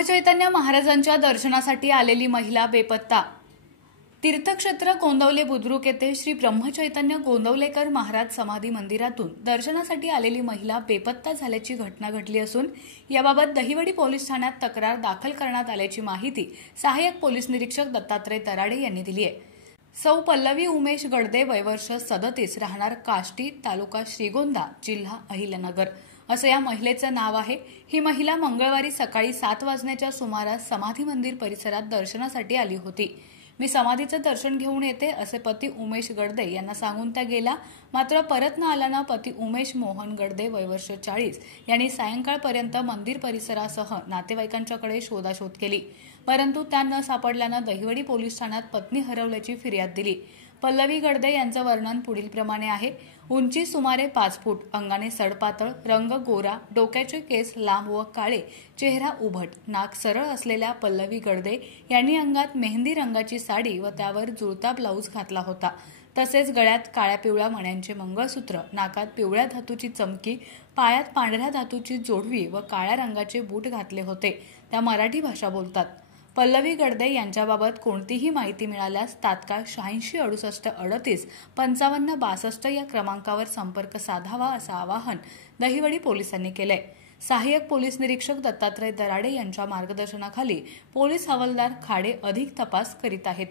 ब्रह्मचैतन्य महाराजांच्या दर्शनासाठी आलेली महिला बेपत्ता। तीर्थक्षेत्र गोंदवले बुद्रुक येथे श्री ब्रह्मचैतन्य गोंदवलेकर महाराज समाधी मंदिरातून दर्शनासाठी आलेली महिला बेपत्ता झाल्याची घटना घडली असून याबाबत दहिवडी पोलीस ठाण्यात तक्रार दाखल करण्यात आल्याची माहिती सहाय्यक पोलीस निरीक्षक दत्तात्रय दराडे यांनी दिली आहे। सौ पल्लवी उमेश गडदे वय वर्ष 37 राहणार काष्टी तालुका श्रीगोंदा जिल्हा अहिल्यानगर असं या महिलेचं नाव आहे। ही महिला मंगळवारी सकाळी 7 वाजण्याच्या सुमारास समाधी मंदिर परिसरात दर्शनासाठी आली होती। मी समाधीचं दर्शन घेऊन येते असे पती उमेश गडदे यांना सांगून त्या गेला, मात्र परत न आल्यानं पती उमेश मोहन गडदे वय वर्ष 40 यांनी सायंकाळपर्यंत मंदिर परिसरासह नातेवाईकांच्याकडे शोधाशोध केली, परंतु त्या न सापडल्यानं दहिवडी पोलीस ठाण्यात पत्नी हरवल्याची फिर्याद दिली। पल्लवी गडदे यांचं वर्णन पुढील प्रमाणे आहे। उंची सुमारे 5 फूट, अंगाने सडपातळ, रंग गोरा, डोक्याचे केस लांब व काळे, चेहरा उभट, नाक सरळ असलेल्या पल्लवी गडदे यांनी अंगात मेहंदी रंगाची साडी व त्यावर जुळता ब्लाऊज घातला होता। तसेच गळ्यात काळ्या पिवळ्या मण्यांचे मंगळसूत्र, नाकात पिवळ्या धातूची चमकी, पायात पांढऱ्या धातूची जोडवी व काळ्या रंगाचे बूट घातले होते। त्या मराठी भाषा बोलतात। पल्लवी गडदे यांच्याबाबत कोणतीही माहिती मिळाल्यास तात्काळ 86 68 38 55 62 या क्रमांकावर संपर्क साधावा असं आवाहन दहिवडी पोलिसांनी केलंय। सहाय्यक पोलीस निरीक्षक दत्तात्रय दराडे यांच्या मार्गदर्शनाखाली पोलीस हवालदार खाडे अधिक तपास करीत आहेत।